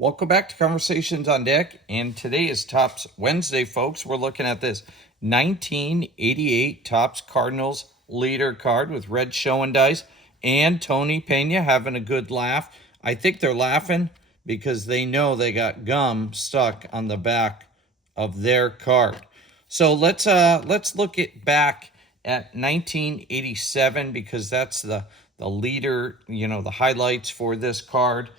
Welcome back to Conversations on Deck, and today is Topps Wednesday, folks. We're looking at this 1988 Topps Cardinals leader card with Red Schoendienst and Tony Pena having a good laugh. I think they're laughing because they know they got gum stuck on the back of their card. So let's look it back at 1987 because that's the leader, the highlights for this card.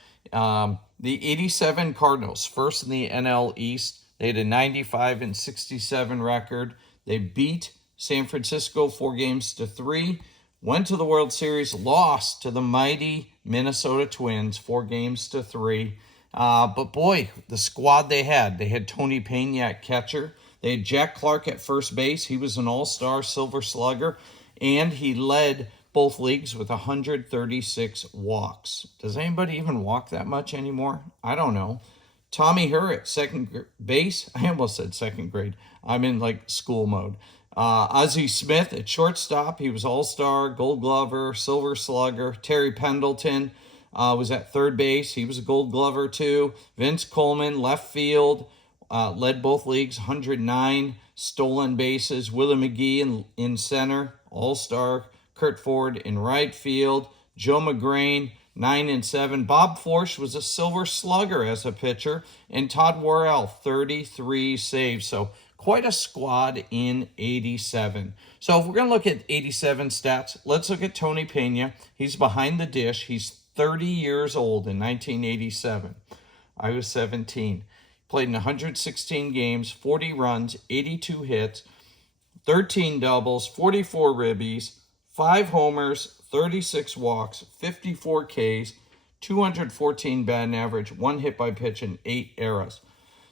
The 87 Cardinals, first in the NL East. They had a 95-67 record. They beat San Francisco 4-3, went to the World Series, lost to the mighty Minnesota Twins 4-3. But boy, the squad they had Tony Pena at catcher. They had Jack Clark at first base. He was an all-star Silver Slugger, and he led both leagues with 136 walks. Does anybody even walk that much anymore? I don't know. Tommy Herr at second base. I almost said second grade. I'm in like school mode. Ozzie Smith at shortstop. He was all-star, Gold Glover, Silver Slugger. Terry Pendleton was at third base. He was a Gold Glover too. Vince Coleman, left field, led both leagues, 109 stolen bases. Willie McGee in center, all-star. Kurt Ford in right field. Joe McGrain, 9-7. Bob Forsch was a Silver Slugger as a pitcher. And Todd Worrell, 33 saves. So quite a squad in 87. So if we're going to look at 87 stats, let's look at Tony Pena. He's behind the dish. He's 30 years old in 1987. I was 17. Played in 116 games, 40 runs, 82 hits, 13 doubles, 44 ribbies, 5 homers, 36 walks, 54 Ks, 214 batting average, 1 hit by pitch, and 8 errors.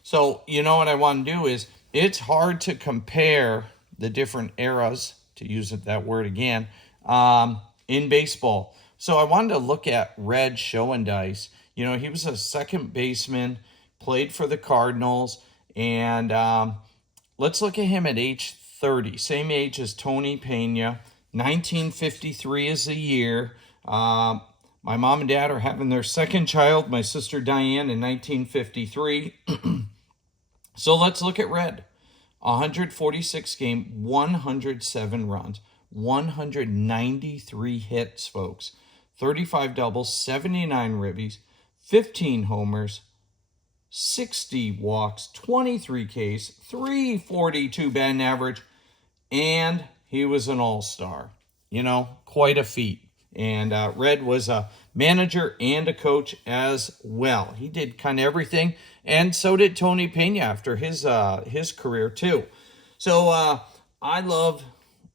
So, what I want to do is, it's hard to compare the different eras, to use that word again, in baseball. So I wanted to look at Red Schoendienst. He was a second baseman, played for the Cardinals, and let's look at him at age 30, same age as Tony Pena. 1953 is the year. My mom and dad are having their second child, my sister Diane, in 1953. So let's look at Red. 146 game, 107 runs, 193 hits, folks. 35 doubles, 79 ribbies, 15 homers, 60 walks, 23 Ks, 342 batting average, and he was an all-star. Quite a feat. And Red was a manager and a coach as well. He did kind of everything, and so did Tony Pena after his career too. So I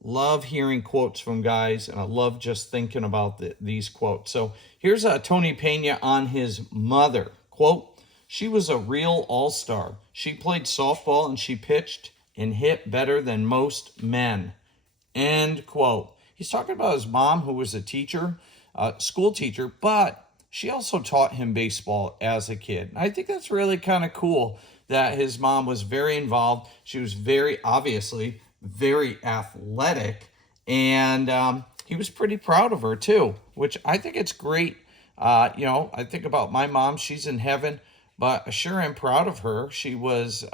love hearing quotes from guys, and I love just thinking about these quotes. So here's Tony Pena on his mother. Quote, "She was a real all-star. She played softball and she pitched and hit better than most men." End quote. He's talking about his mom, who was a teacher, school teacher, but she also taught him baseball as a kid. I think that's really kind of cool that his mom was very involved. She was obviously very athletic, and he was pretty proud of her too, which I think it's great. I think about my mom. She's in heaven, but I sure am proud of her. She was,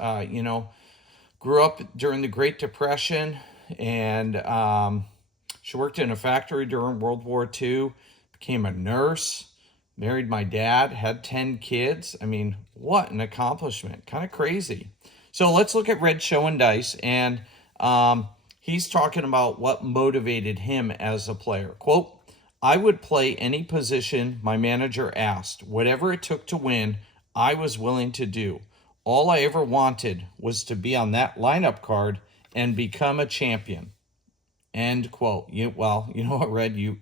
grew up during the Great Depression, and she worked in a factory during World War II, became a nurse, married my dad, had 10 kids. I mean, what an accomplishment. Kind of crazy. So let's look at Red Schoendienst, and he's talking about what motivated him as a player. Quote, "I would play any position my manager asked. Whatever it took to win, I was willing to do. All I ever wanted was to be on that lineup card and become a champion." End quote. You know what, Red? You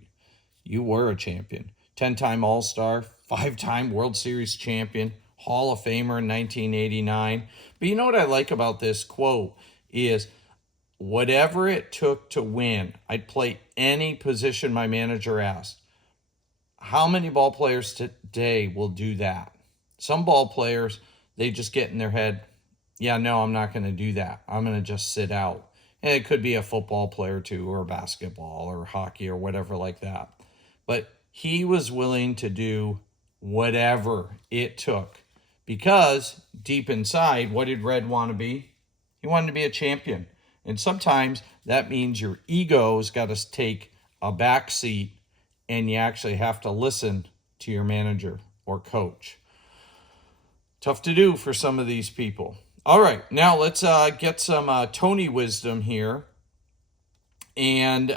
were a champion. 10-time All-Star, 5-time World Series champion, Hall of Famer in 1989. But you know what I like about this quote is, whatever it took to win, I'd play any position my manager asked. How many ball players today will do that? Some ball players, they just get in their head, yeah, no, I'm not going to do that. I'm going to just sit out. And it could be a football player too, or basketball or hockey or whatever like that. But he was willing to do whatever it took because deep inside, what did Red want to be? He wanted to be a champion. And sometimes that means your ego's got to take a back seat and you actually have to listen to your manager or coach. Tough to do for some of these people. All right, now let's get some Tony wisdom here. And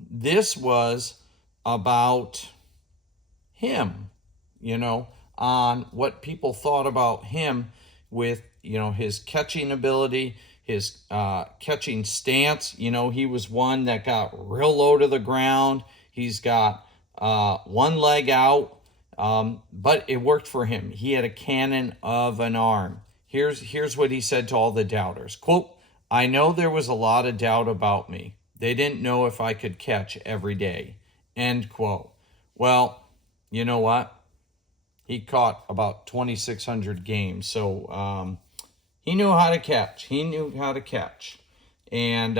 this was about him, on what people thought about him with, his catching ability, his catching stance. He was one that got real low to the ground. He's got one leg out, but it worked for him. He had a cannon of an arm. Here's what he said to all the doubters. Quote, "I know there was a lot of doubt about me. They didn't know if I could catch every day." End quote. Well, you know what? He caught about 2,600 games. So he knew how to catch. And,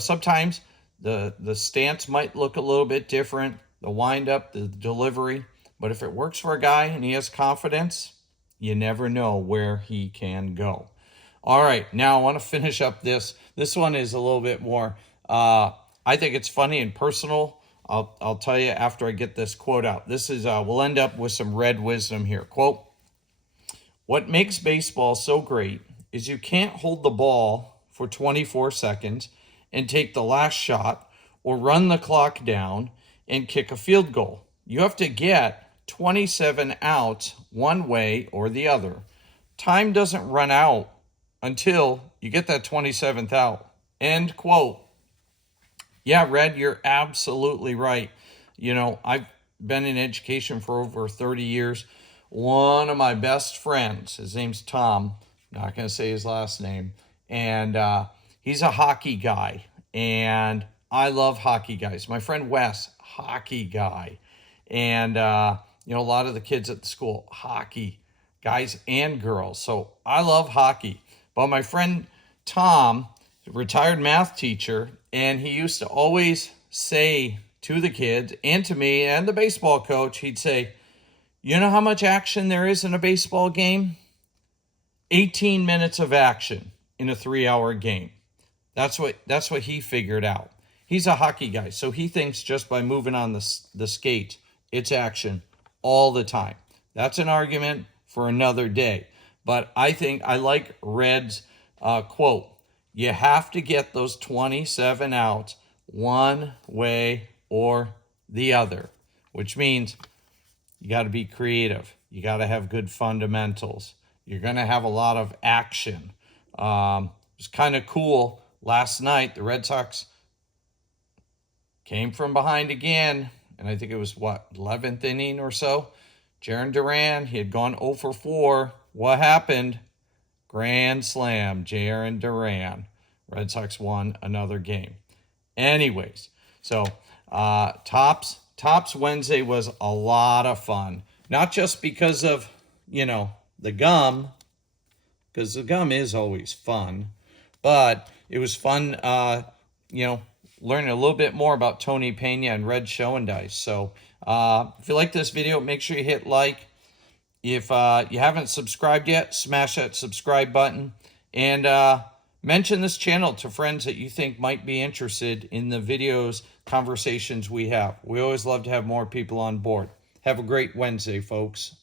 sometimes the stance might look a little bit different, the windup, the delivery. But if it works for a guy and he has confidence, you never know where he can go. All right, now I want to finish up this. This one is a little bit more, I think it's funny and personal. I'll tell you after I get this quote out. This is, we'll end up with some Red wisdom here. Quote, "What makes baseball so great is you can't hold the ball for 24 seconds and take the last shot or run the clock down and kick a field goal. You have to get 27 outs one way or the other. Time doesn't run out until you get that 27th out." End quote. Yeah, Red, you're absolutely right. I've been in education for over 30 years. One of my best friends, his name's Tom, not going to say his last name, and he's a hockey guy, and I love hockey guys. My friend Wes, hockey guy, and a lot of the kids at the school, hockey guys and girls. So I love hockey. But my friend Tom, retired math teacher, and he used to always say to the kids and to me and the baseball coach, he'd say, "You know how much action there is in a baseball game? 18 minutes of action in a 3-hour game." That's what he figured out. He's a hockey guy, so he thinks just by moving on the skate, it's action all the time. That's an argument for another day. But I think I like Red's quote. You have to get those 27 outs one way or the other, which means you got to be creative. You got to have good fundamentals. You're going to have a lot of action. It was kind of cool. Last night, the Red Sox came from behind again, and I think it was, 11th inning or so? Jarren Duran, he had gone 0 for 4. What happened? Grand slam, Jarren Duran. Red Sox won another game. Anyways, so Tops Wednesday was a lot of fun. Not just because of, the gum, because the gum is always fun, but it was fun, learning a little bit more about Tony Pena and Red Showendice. So if you like this video, make sure you hit like. If you haven't subscribed yet, smash that subscribe button. And mention this channel to friends that you think might be interested in the videos, conversations we have. We always love to have more people on board. Have a great Wednesday, folks.